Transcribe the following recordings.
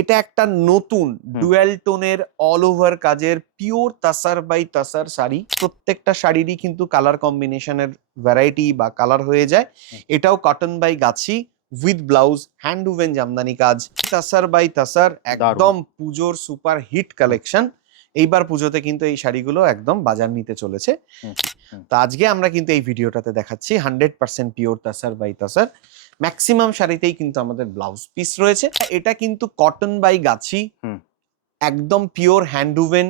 এটা একটা নতুন ডুয়াল টোনের অল ওভার কাজের পিওর তাসার বাই তাসার শাড়ি। প্রত্যেকটা শাড়িরই কিন্তু কালার কম্বিনেশনের ভ্যারাইটি বা কালার হয়ে যায়। এটাও cotton by Gachhi with blouse, hand woven Jamdani কাজ। তাসার বাই তাসার একদম পুজোর সুপার হিট কালেকশন। এইবার পুজোতে কিন্তু এই শাড়িগুলো একদম বাজার নিতে চলেছে। তো আজকে আমরা কিন্তু এই ভিডিওটাতে দেখাচ্ছি 100% pure tussar by tussar. Maximum শাড়িতেই কিন্তু আমাদের ব্লাউজ পিস রয়েছে। এটা কিন্তু কটন বাই গাছি, একদম পিওর হ্যান্ডউভেন।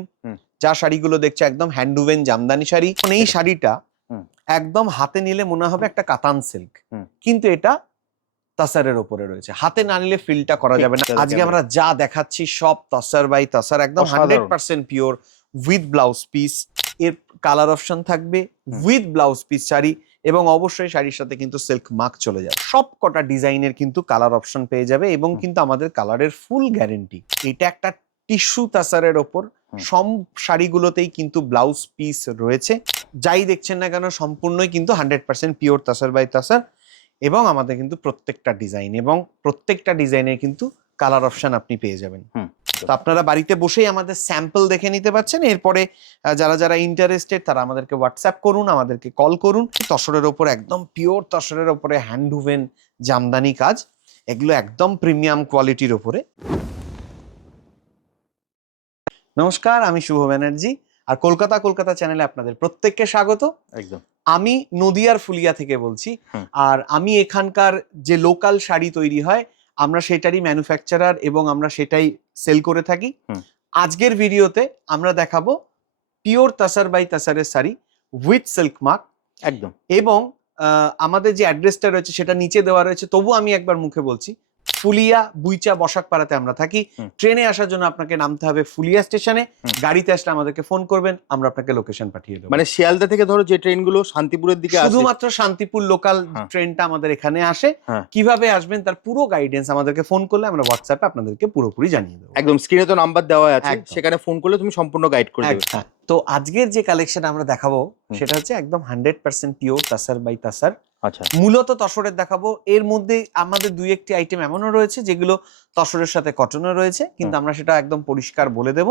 যা শাড়িগুলো দেখছো একদম হ্যান্ডউভেন জামদানি শাড়ি। এই শাড়িটা একদম হাতে নিলে মনে হবে একটা কাতান সিল্ক, কিন্তু এটা তাসারের উপরে রয়েছে। হাতে না নিলে ফিলটা করা যাবে না। আজকে আমরা যা দেখাচ্ছি সব তাসার বাই তাসার, একদম 100% পিওর উইথ ব্লাউজ পিস। এর কালার অপশন থাকবে উইথ ব্লাউজ পিস শাড়ি, এবং অবশ্যই শাড়ির সাথে কিন্তু সিল্ক মার্ক চলে যাবে। সব কটা ডিজাইনের কিন্তু কালার অপশন পেয়ে যাবে, এবং কিন্তু আমাদের কালারের ফুল গ্যারেন্টি। এটা একটা টিস্যু তাসারের ওপর সব শাড়িগুলোতেই কিন্তু ব্লাউজ পিস রয়েছে। যাই দেখছেন না কেন সম্পূর্ণই কিন্তু 100% পিওর তাসার বাই তাসার, এবং আমাদের কিন্তু প্রত্যেকটা ডিজাইনের কিন্তু কালার অপশন আপনি পেয়ে যাবেন। তো আপনারা বাড়িতে বসেই আমাদের স্যাম্পল দেখে নিতে পারছেন। এরপরে যারা যারা ইন্টারেস্টেড তারা আমাদেরকে হোয়াটসঅ্যাপ করুন, আমাদেরকে কল করুন। তসরের ওপর একদম পিওর তসরের ওপরে হ্যান্ড উভেন জামদানি কাজ, এগুলো একদম প্রিমিয়াম কোয়ালিটির ওপরে। নমস্কার, আমি শুভ ব্যানার্জি, আর কলকাতা চ্যানেলে আপনাদের প্রত্যেককে স্বাগত। একদম আমি নদিয়ার ফুলিয়া থেকে বলছি, আর আমি এখানকার যে লোকাল শাড়ি তৈরি হয় আমরা সেটারই ম্যানুফ্যাকচারার, এবং আমরা সেটাই সেল করে থাকি। আজকের ভিডিওতে আমরা দেখাবো পিওর তাসার বাই তাসারের শাড়ি উইথ সিল্ক মার্ক একদম। এবং আমাদের যে অ্যাড্রেসটা রয়েছে সেটা নিচে দেওয়া রয়েছে, তবু আমি একবার মুখে বলছি। ফুলিয়া বুইচা বসাকপাড়াতে আমরা থাকি। ট্রেনে আসার জন্য আপনাকে নামতে হবে ফুলিয়া স্টেশনে। গাড়িতে আসলে আমাদেরকে ফোন করবেন, আমরা আপনাকে লোকেশন পাঠিয়ে দেবো। মানে শিয়ালদা থেকে ধরো যে ট্রেনগুলো শান্তিপুরের দিকে আসে, শুধুমাত্র শান্তিপুর লোকাল ট্রেনটা আমাদের এখানে আসে। কিভাবে আসবেন তার পুরো গাইডেন্স আমাদেরকে ফোন করলে আমরা হোয়াটসঅ্যাপে আপনাদেরকে পুরোপুরি জানিয়ে দেবো। একদম স্ক্রিনে তো নাম্বার দেওয়া আছে, সেখানে ফোন করলে তুমি সম্পূর্ণ গাইড করে দেবে। তো আজকের যে কালেকশন আমরা দেখাবো সেটা হচ্ছে একদম 100% পিওর তাসার বাই তাসার। আচ্ছা, মূলত তসরের দেখাবো। এর মধ্যে আমাদের দুই একটি আইটেম এমনও রয়েছে যেগুলো তসরের সাথে কটনও রয়েছে, কিন্তু আমরা সেটা একদম পরিষ্কার বলে দেব।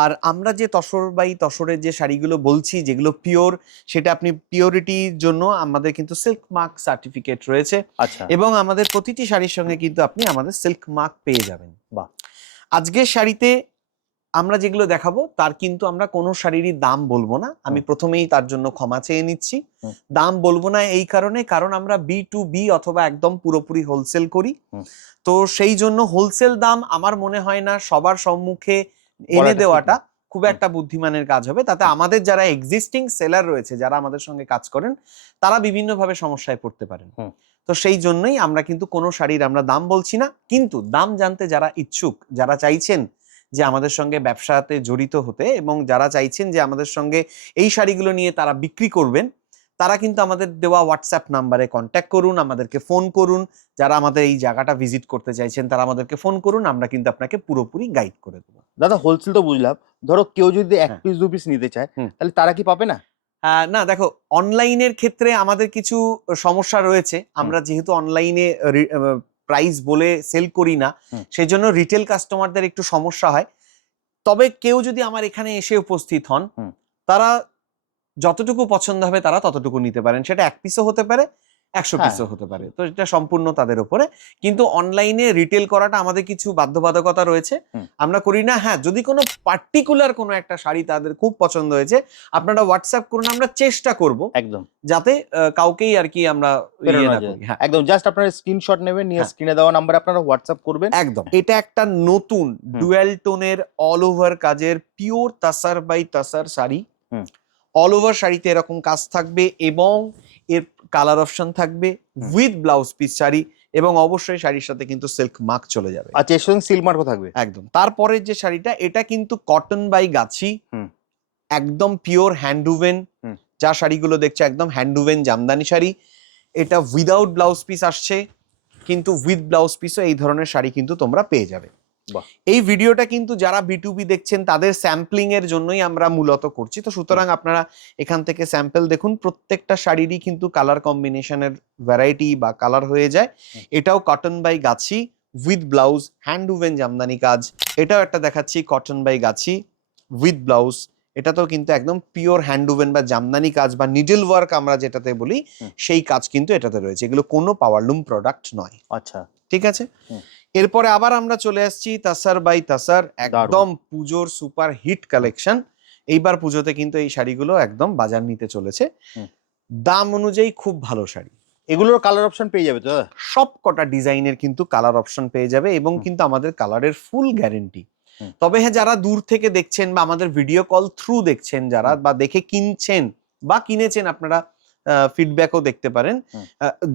আর আমরা যে তসর বাই তসরের যে শাড়িগুলো বলছি যেগুলো পিওর, সেটা আপনি পিওরিটির জন্য আমাদের কিন্তু সিল্ক মার্ক সার্টিফিকেট রয়েছে। আচ্ছা, এবং আমাদের প্রতিটি শাড়ির সঙ্গে কিন্তু আপনি আমাদের সিল্ক মার্ক পেয়ে যাবেন। বাহ। আজকের শাড়িতে আমরা যেগুলো দেখাবো তার কিন্তু আমরা কোনো শাড়িরই দাম বলবো না। আমি প্রথমেই তার জন্য ক্ষমা চেয়ে নিচ্ছি। দাম বলবো না এই কারণে, কারণ আমরা B2B অথবা একদম পুরোপুরি হোলসেল করি। তো সেই জন্য হোলসেল দাম আমার মনে হয় না সবার সম্মুখে এনে দেওয়াটা খুব একটা বুদ্ধিমানের কাজ হবে। তাতে আমাদের যারা এক্সিস্টিং সেলার রয়েছে, যারা আমাদের সঙ্গে কাজ করেন, তারা বিভিন্নভাবে সমস্যায় পড়তে পারেন। তো সেই জন্যই আমরা কিন্তু কোনো শাড়ির আমরা দাম বলছি না। কিন্তু দাম জানতে যারা ইচ্ছুক, যারা চাইছেন যে আমাদের সঙ্গে ব্যবসাতে জড়িত হতে, এবং যারা চাইছেন যে আমাদের সঙ্গে এই শাড়িগুলো নিয়ে তারা বিক্রি করবেন, তারা কিন্তু আমাদের দেওয়া হোয়াটসঅ্যাপ নাম্বারে কন্ট্যাক্ট করুন, আমাদেরকে ফোন করুন। যারা আমাদের এই জায়গাটা ভিজিট করতে চাইছেন তারা আমাদেরকে ফোন করুন, আমরা কিন্তু আপনাকে পুরোপুরি গাইড করে দেবো। দাদা, হোলসেল তো বুঝলাম, ধরো কেউ যদি এক পিস দু পিস নিতে চায় তাহলে তারা কি পাবে না? না, দেখো, অনলাইনের ক্ষেত্রে আমাদের কিছু সমস্যা রয়েছে। আমরা যেহেতু অনলাইনে প্রাইস বলে সেল করি না, সেই জন্য রিটেল কাস্টমারদের একটু সমস্যা হয়। তবে কেউ যদি আমার এখানে এসে উপস্থিত হন, তারা যতটুকু পছন্দ হবে তারা ততটুকু নিতে পারেন। সেটা 1 পিসও হতে পারে, 100 পিসও হতে পারে। তো এটা সম্পূর্ণ তাদের উপরে। কিন্তু অনলাইনে রিটেল করাটা আমাদের কিছু বাধ্যবাধকতা রয়েছে, আমরা করি না। হ্যাঁ, যদি কোনো পার্টিকুলার কোনো একটা শাড়ি তাদের খুব পছন্দ হয়েছে, আপনারা হোয়াটসঅ্যাপ করুন, আমরা চেষ্টা করব একদম যাতে কাউকেই আর কি আমরা একদম জাস্ট আপনারা স্ক্রিনশট নেবেন, নিয়ে স্ক্রিনে দেওয়া নাম্বারে আপনারা হোয়াটসঅ্যাপ করবেন। একদম। এটা একটা নতুন ডুয়াল টোনের অল ওভার কাজের pure tussar by tussar sari. All over শাড়িতে এরকম কাজ থাকবে, এবং এর কালার অপশন থাকবে উইথ ব্লাউজ পিস শাড়ি, এবং অবশ্যই শাড়ির সাথে কিন্তু সিল্ক মার্ক চলে যাবে। আচ্ছা, এর সঙ্গে সিল্ক মার্কও থাকবে একদম। তারপরের যে শাড়িটা, এটা কিন্তু কটন বাই গাছি, একদম পিওর হ্যান্ড উভেন। যা শাড়িগুলো দেখছে একদম হ্যান্ড উভেন জামদানি শাড়ি। এটা উইদাউট ব্লাউজ পিস আসছে, কিন্তু উইথ ব্লাউজ পিসও এই ধরনের শাড়ি কিন্তু তোমরা পেয়ে যাবে। এই ভিডিওটা কিন্তু যারা B2B দেখছেন তাদের স্যাম্পলিং এর জন্যই আমরা মূলত করছি। তো সুতরাং আপনারা এখান থেকে স্যাম্পল দেখুন। প্রত্যেকটা শাড়িরই কিন্তু কালার কম্বিনেশনের ভ্যারাইটি বা কালার হয়ে যায়। এটাও cotton by Gachhi with blouse, hand woven Jamdani কাজ। এটাও একটা দেখাচ্ছি cotton by Gachhi with blouse. এটা তো কিন্তু একদম পিওর হ্যান্ড উভেন বা জামদানি কাজ বা নিডল ওয়ার্ক আমরা যেটাতে বলি সেই কাজ কিন্তু এটাতে রয়েছে। এগুলো কোনো পাওয়ারলুম প্রোডাক্ট নয়। আচ্ছা, ঠিক আছে। এরপরে আবার আমরা চলে আসছি তাসার বাই তাসার, একদম পুজোর সুপার হিট কালেকশন। এইবার পুজোতে কিন্তু এই শাড়িগুলো একদম বাজার নিতে চলেছে। দাম অনুযায়ী খুব ভালো শাড়ি। এগুলোর কালার অপশন পেয়ে যাবে তো দাদা? সব কটা ডিজাইনের কিন্তু কালার অপশন পেয়ে যাবে এবং কিন্তু আমাদের কালারের ফুল গ্যারেন্টি। তবে হ্যাঁ, যারা দূর থেকে দেখছেন বা আমাদের ভিডিও কল থ্রু দেখছেন যারা, বা দেখে কিনছেন বা কিনেছেন, আপনারা ফিডব্যাকও দেখতে পারেন।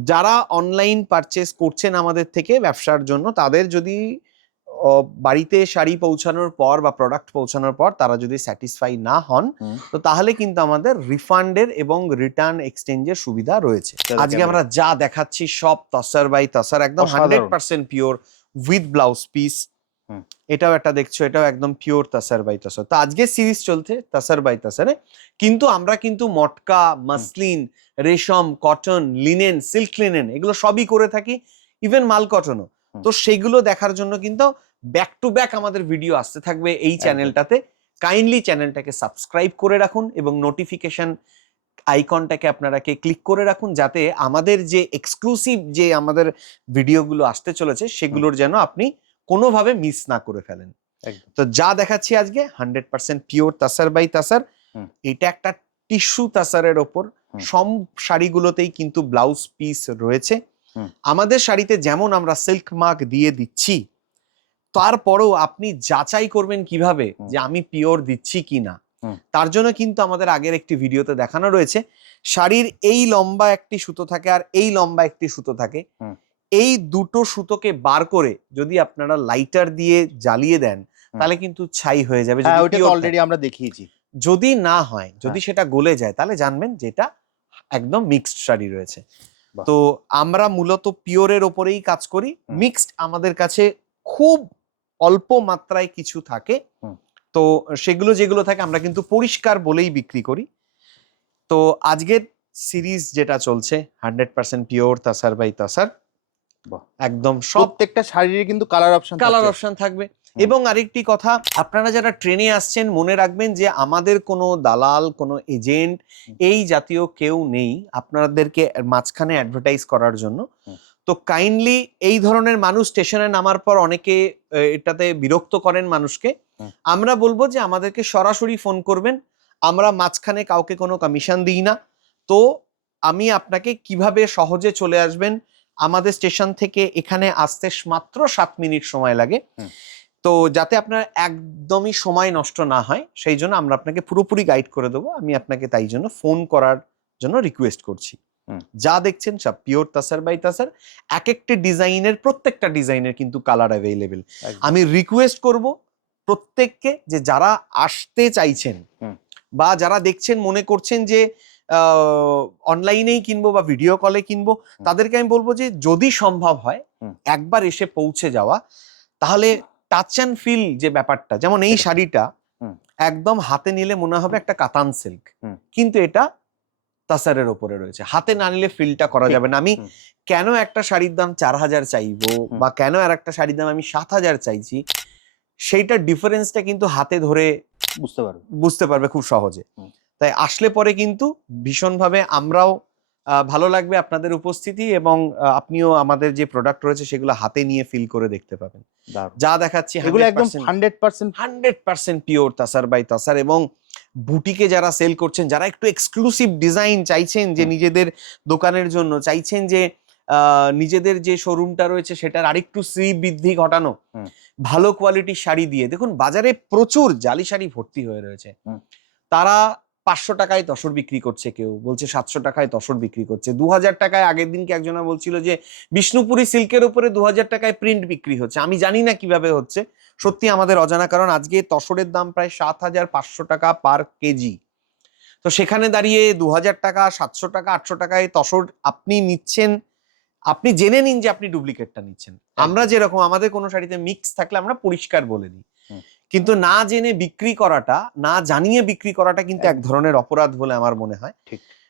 যারা অনলাইন পারচেস করছেন আমাদের থেকে ব্যবসার জন্য, তাদের যদি বাড়িতে শাড়ি পৌঁছানোর পর বা প্রোডাক্ট পৌঁছানোর পর তারা যদি স্যাটিসফাই না হন, তো তাহলে কিন্তু আমাদের রিফান্ডের এবং রিটার্ন এক্সচেঞ্জের সুবিধা রয়েছে। আজকে আমরা যা দেখাচ্ছি সব তাসার বাই তাসার, একদম 100% পিওর উইথ ব্লাউজ পিস। এটাও একটা দেখছো, এটাও একদম পিওর তাসার বাই তাসার। তো আজকে সিরিজ চলছে তাসার বাই তাসারে, কিন্তু আমরা কিন্তু মটকা, মাসলিন, রেশম, কটন, লিনেন, সিল্ক লিনেন এগুলো সবই করে থাকি, ইভেন মাল কটনও। তো সেগুলো দেখার জন্য কিন্তু ব্যাক টু ব্যাক আমাদের ভিডিও আসতে থাকবে এই চ্যানেলটাতে। কাইন্ডলি চ্যানেলটাকে সাবস্ক্রাইব করে রাখুন এবং নোটিফিকেশন আইকনটাকে আপনারাকে ক্লিক করে রাখুন, যাতে আমাদের যে এক্সক্লুসিভ যে আমাদের ভিডিওগুলো আসতে চলেছে সেগুলোর যেন আপনি কোনোভাবে মিস না করে ফেলেন। তো যা দেখাচ্ছি আজকে 100% পিওর তাসার বাই তাসার। এটা একটা টিস্যু তাসারের ওপর সব শাড়িগুলোতেই কিন্তু ব্লাউজ পিস রয়েছে। আমাদের শাড়িতে যেমন আমরা সিল্ক মার্ক দিয়ে দিচ্ছি, তারপরেও আপনি যাচাই করবেন কিভাবে যে আমি পিওর দিচ্ছি কিনা, তার জন্য কিন্তু আমাদের আগের একটি ভিডিওতে দেখানো রয়েছে। শাড়ির এই লম্বা একটি সুতো থাকে আর এই লম্বা একটি সুতো থাকে, এই দুটো সুতোকে বার করে যদি আপনারা লাইটার দিয়ে জ্বালিয়ে দেন তাহলে কিন্তু ছাই হয়ে যাবে। অলরেডি আমরা দেখিয়েছি। যদি না হয়, যদি সেটা গলে যায়, তাহলে জানবেন যেটা একদম মিক্সড শাড়ি রয়েছে। তো আমরা মূলত পিওরের ওপরেই কাজ করি। মিক্সড আমাদের কাছে খুব অল্প মাত্রায় কিছু থাকে, তো সেগুলো যেগুলো থাকে আমরা কিন্তু পরিষ্কার বলেই বিক্রি করি। তো আজকের সিরিজ যেটা চলছে 100% পিওর তাসার বাই তাসার, একদম প্রত্যেকটা শাড়ির কিন্তু কালার অপশন থাকবে। এবং আরেকটি কথা, আপনারা যারা ট্রেনে আসছেন মনে রাখবেন যে আমাদের কোনো দালাল, কোনো এজেন্ট এই জাতীয় কেউ নেই আপনাদেরকে মাঝখানে অ্যাডভার্টাইজ করার জন্য। তো কাইন্ডলি এই ধরনের মানুষ স্টেশনে নামার পর অনেকে এটাতে বিরক্ত করেন মানুষকে। আমরা বলবো যে আমাদেরকে সরাসরি ফোন করবেন, আমরা মাঝখানে কাউকে কোনো কমিশন দিই না। তো আমি আপনাকে কিভাবে সহজে চলে আসবেন, আমাদের স্টেশন থেকে এখানে আসতে মাত্র 7 মিনিট সময় লাগে। তো যাতে আপনার একদমই সময় নষ্ট না হয় সেই জন্য আমরা আপনাকে পুরোপুরি গাইড করে দেবো। আমি আপনাকে তাই জন্য ফোন করার জন্য রিকোয়েস্ট করছি। যা দেখছেন সব পিওর তাসার বাই তাসার। এক একটি ডিজাইনের, প্রত্যেকটা ডিজাইনের কিন্তু কালার অ্যাভেলেবেল। আমি রিকোয়েস্ট করব প্রত্যেককে যে যারা আসতে চাইছেন বা যারা দেখছেন মনে করছেন যে অনলাইনেই কিনবো বা ভিডিও কলে কিনবো, তাদেরকে আমি বলবো যে যদি সম্ভব হয় একবার এসে পৌঁছে যাওয়া, তাহলে টাচ অ্যান্ড ফিল যে ব্যাপারটা, যেমন এই শাড়িটা একদম হাতে নিলে মনে হবে একটা কাতান সিল্ক, কিন্তু এটা তাসারের ওপরে রয়েছে। হাতে না নিলে ফিলটা করা যাবে না। আমি কেন একটা শাড়ির দাম 4000 চাইবো বা কেন আর একটা শাড়ির দাম আমি 7000 চাইছি, সেইটার ডিফারেন্সটা কিন্তু হাতে ধরে বুঝতে পারবে খুব সহজে। তাই আসলে পরে কিন্তু ভীষণভাবে আমরাও ভালো লাগবে আপনাদের উপস্থিতি, এবং আপনিও আমাদের যে প্রোডাক্ট রয়েছে সেগুলো হাতে নিয়ে ফিল করে দেখতে পাবেন। যা দেখাচ্ছি এগুলো একদম 100% পিওর তাসার বাই তাসার। এবং বুটিকে যারা সেল করছেন, যারা একটু এক্সক্লুসিভ ডিজাইন চাইছেন, যে নিজেদের দোকানের জন্য চাইছেন যে নিজেদের যে শোরুমটা রয়েছে সেটার আরেকটু শ্রীবৃদ্ধি ঘটানো, ভালো কোয়ালিটির শাড়ি দিয়ে, দেখুন বাজারে প্রচুর জালি শাড়ি ভর্তি হয়ে রয়েছে। তারা 500 টাকায় তসর বিক্রি করছে, কেউ বলছে 700 টাকায় তসর বিক্রি করছে, 2000 টাকায়। আগের দিনকে একজনা বলছিল যে বিষ্ণুপুরি সিল্কের উপরে 2000 টাকায় প্রিন্ট বিক্রি হচ্ছে। আমি জানি না কিভাবে হচ্ছে, সত্যি আমাদের অজানা, কারণ আজকে তসরের দাম প্রায় 7500 টাকা পার কেজি। তো সেখানে দাঁড়িয়ে 2000 টাকা, 700 টাকা, 800 টাকায় তসর আপনি নিচ্ছেন, আপনি জেনে নিন যে আপনি ডুপ্লিকেটটা নিচ্ছেন। আমরা যেরকম আমাদের কোনো শাড়িতে মিক্স থাকলে আমরা পরিষ্কার বলে দিই, কিন্তু না জেনে বিক্রি করাটা, না জানিয়ে বিক্রি করাটা কিন্তু এক ধরনের অপরাধ বলে আমার মনে হয়।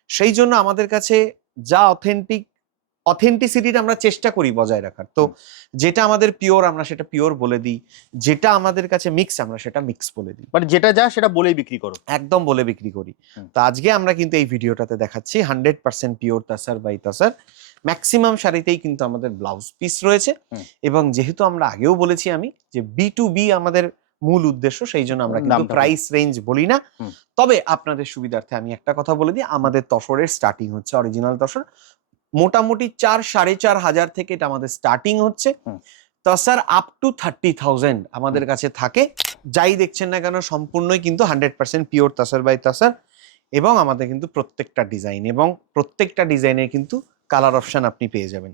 সেই জন্য আমাদের কাছে যা অথেন্টিক অথেন্টিসিটিটা আমরা চেষ্টা করি বজায় রাখার। তো যেটা আমাদের পিওর আমরা সেটা পিওর বলে দিই, যেটা আমাদের কাছে মিক্স আমরা সেটা মিক্স বলে দিই, মানে যেটা যা সেটা বলেই বিক্রি করো। একদম বলে বিক্রি করি। তো আজকে আমরা কিন্তু এই ভিডিওটাতে দেখাচ্ছি 100% pure tussar by tussar. Maximum শাড়িতেই কিন্তু আমাদের ব্লাউজ পিস রয়েছে, এবং যেহেতু আমরা আগেও বলেছি আমি যে B2B আমাদের মূল উদ্দেশ্য, সেই জন্য আমরা কিন্তু দামটা প্রাইস রেঞ্জ বলি না। তবে আপনাদের সুবিধার্থে আমি একটা কথা বলে দিই, আমাদের তসরের স্টার্টিং হচ্ছে অরিজিনাল তসর মোটামুটি 4-4.5 হাজার থেকে এটা আমাদের স্টার্টিং হচ্ছে। তসার আপ টু 30,000 আমাদের কাছে থাকে। যাই দেখছেন না কেন সম্পূর্ণই কিন্তু 100% পিওর তাসার বাই তাসার, এবং আমাদের কিন্তু প্রত্যেকটা ডিজাইন এবং প্রত্যেকটা ডিজাইনের কিন্তু কালার অপশন আপনি পেয়ে যাবেন।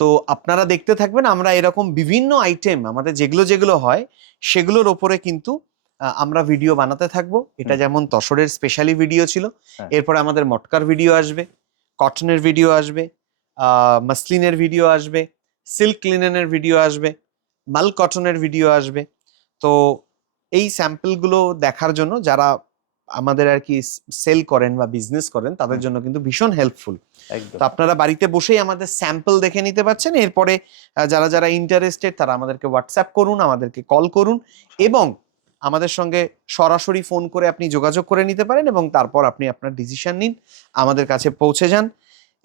তো আপনারা দেখতে থাকবেন, আমরা এরকম বিভিন্ন আইটেম আমাদের যেগুলো যেগুলো হয় সেগুলোর ওপরে কিন্তু আমরা ভিডিও বানাতে থাকবো। এটা যেমন তসরের স্পেশালি ভিডিও ছিল, এরপরে আমাদের মটকার ভিডিও আসবে, কটনের ভিডিও আসবে, মাসলিনের ভিডিও আসবে, সিল্ক লিনেনের ভিডিও আসবে, মাল কটনের ভিডিও আসবে। তো এই স্যাম্পলগুলো দেখার জন্য যারা আমাদের আর কি সেল করেন বা বিজনেস করেন তাদের জন্য কিন্তু ভীষণ হেল্পফুল। তো আপনারা বাড়িতে বসেই আমাদের স্যাম্পল দেখে নিতে পারছেন। এরপরে যারা যারা ইন্টারেস্টেড তারা আমাদেরকে হোয়াটসঅ্যাপ করুন, আমাদেরকে কল করুন, এবং আমাদের সঙ্গে সরাসরি ফোন করে আপনি যোগাযোগ করে নিতে পারেন, এবং তারপর আপনি আপনার ডিসিশন নিন, আমাদের কাছে পৌঁছে যান,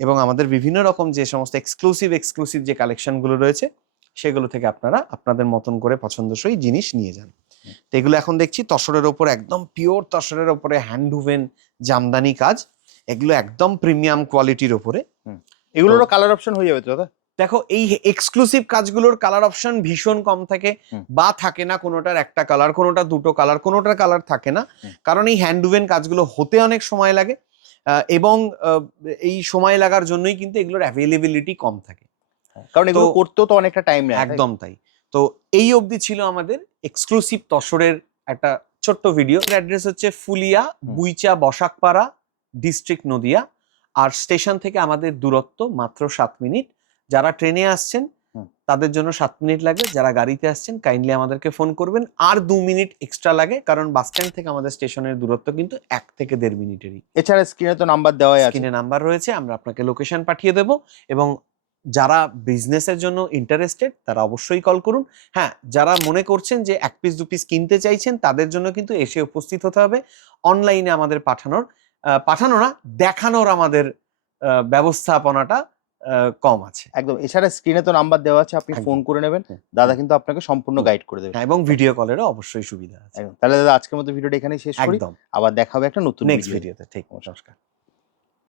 এবং আমাদের বিভিন্ন রকম যে সমস্ত এক্সক্লুসিভ যে কালেকশনগুলো রয়েছে সেগুলো থেকে আপনারা আপনাদের মতন করে পছন্দসই জিনিস নিয়ে যান। তো এগুলো এখন দেখছি তসরের ওপর, একদম পিওর তসরের ওপরে হ্যান্ড উভেন জামদানি কাজ, এগুলো একদম প্রিমিয়াম কোয়ালিটির ওপরে। এগুলোরও কালার অপশন হয়ে যাবে তো দাদা? দেখো এই এক্সক্লুসিভ কাজগুলোর কালার অপশন ভীষণ কম থাকে, বা থাকে না, কোনোটার একটা কালার, কোনোটা দুটো কালার, কোনোটার কালার থাকে না, কারণ এই হ্যান্ড উভেন কাজগুলো হতে অনেক সময় লাগে, এবং এই সময় লাগার জন্যই কিন্তু এগুলোর অ্যাভেলেবিলিটি কম থাকে, কারণ এগুলো করতেও তো অনেকটা টাইম লাগে। একদম তাই। তো এই অবধি ছিল আমাদের এক্সক্লুসিভ তসরের একটা ছোট্ট ভিডিও। অ্যাড্রেস হচ্ছে ফুলিয়া, বুইচা, বসাকপাড়া, ডিস্ট্রিক্ট নদিয়া, আর স্টেশন থেকে আমাদের দূরত্ব মাত্র 7 মিনিট। যারা ট্রেনে আসছেন তাদের জন্য 7 মিনিট লাগবে, যারা গাড়িতে আসছেন কাইন্ডলি আমাদেরকে ফোন করবেন, আর 2 মিনিট এক্সট্রা লাগে, কারণ বাস স্ট্যান্ড থেকে আমাদের স্টেশনের দূরত্ব কিন্তু 1 থেকে 1.5 মিনিটেরই। এছাড়া স্ক্রিনে তো নাম্বার দেওয়াই আছে, স্ক্রিনে নাম্বার রয়েছে, আমরা আপনাকে লোকেশন পাঠিয়ে দেব, এবং যারা বিজনেসের জন্য ইন্টারেস্টেড তারা অবশ্যই কল করুন। হ্যাঁ, যারা মনে করছেন যে 1 পিস 2 পিস কিনতে চাইছেন তাদের জন্য কিন্তু এসে উপস্থিত হতে হবে। অনলাইনে আমাদের পাঠানো না, দেখানোর আমাদের ব্যবস্থাপনাটা কম আছে। একদম। এছাড়া স্ক্রিনে তো নাম্বার দেওয়া আছে, আপনি ফোন করে নেবেন, দাদা কিন্তু আপনাকে সম্পূর্ণ গাইড করে দেবে, এবং ভিডিও কলেরও অবশ্যই সুবিধা আছে। তাহলে দাদা আজকের মতো ভিডিওটা এখানেই শেষ করি, আবার দেখা হবে একটা নতুন নেক্সট ভিডিওতে। ঠিক, নমস্কার।